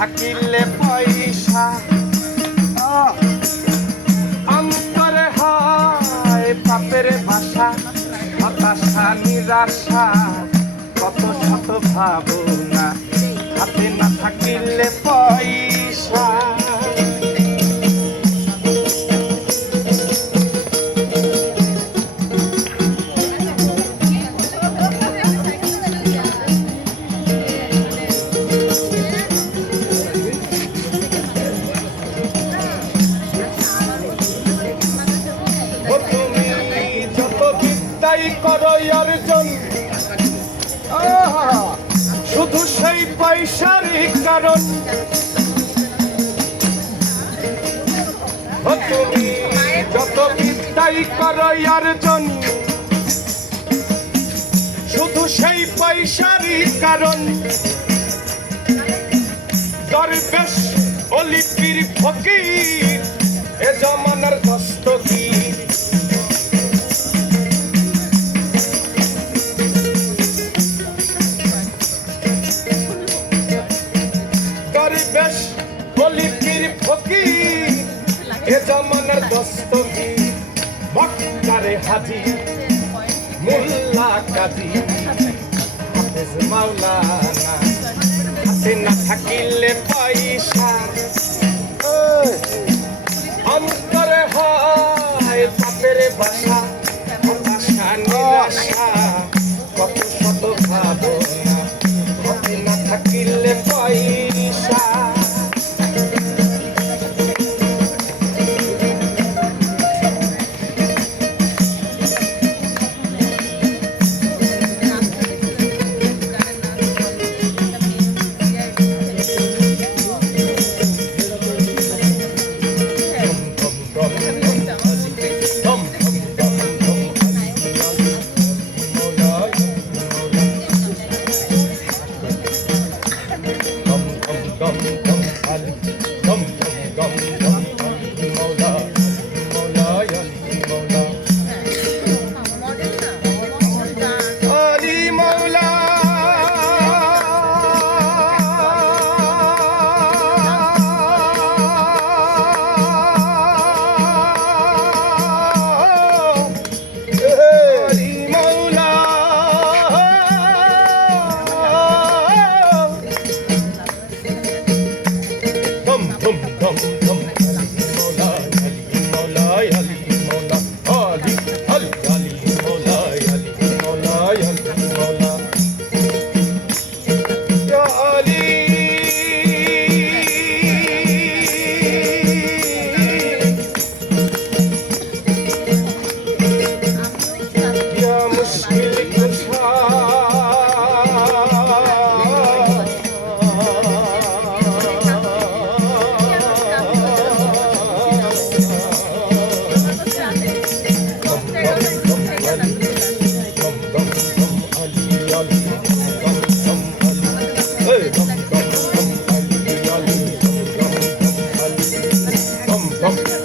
থাকিলে পয়সা। অন্তরে হয় পাপের ভাষা, হতাশা, নিরাশা, কত শত ভাবনা। হাতে না থাকিলে পয়সা। বিদ্যাই করো অর্জন শুধু সেই পয়সারই কারণ। তুমি যত বিদ্যাই করো অর্জন শুধু সেই পয়সারই কারণ। দরবেশ অলিপির ফকির, এ জমানার দস্তগীর। অলিপির ফকির এ জামানার দস্তগি মক্কারে হাজি মোল্লা কাজী হাফেজ মাওলানা হাতে না থাকিলে পয়সা। dum dum, dum, dum. Vamos.